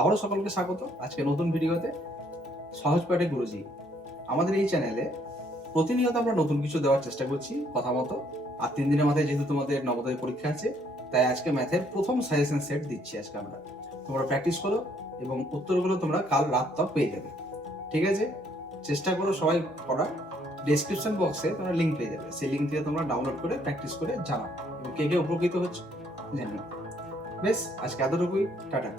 আবারও সকলকে স্বাগত আজকে নতুন ভিডিওতে। সহজ পাঠে গুরুজি, আমাদের এই চ্যানেলে প্রতিনিয়ত আমরা নতুন কিছু দেওয়ার চেষ্টা করছি, কথা মতো। আর তিন দিনের মাথায় যেহেতু তোমাদের নবোদয় পরীক্ষা আছে, তাই আজকে ম্যাথের প্রথম সাজেশন সেট দিচ্ছি আজকে আমরা। তোমরা প্র্যাকটিস করো এবং উত্তরগুলো তোমরা কাল রাত তক পেয়ে যাবে। ঠিক আছে? চেষ্টা করো সবাই করার ডেসক্রিপশন বক্সে তোমরা লিঙ্ক পেয়ে যাবে। সেই লিঙ্ক থেকে তোমরা ডাউনলোড করে প্র্যাকটিস করে জানাও। এবং কে কে উপকৃত হচ্ছে জানি বেশ, আজকে এতটুকুই। টাটা।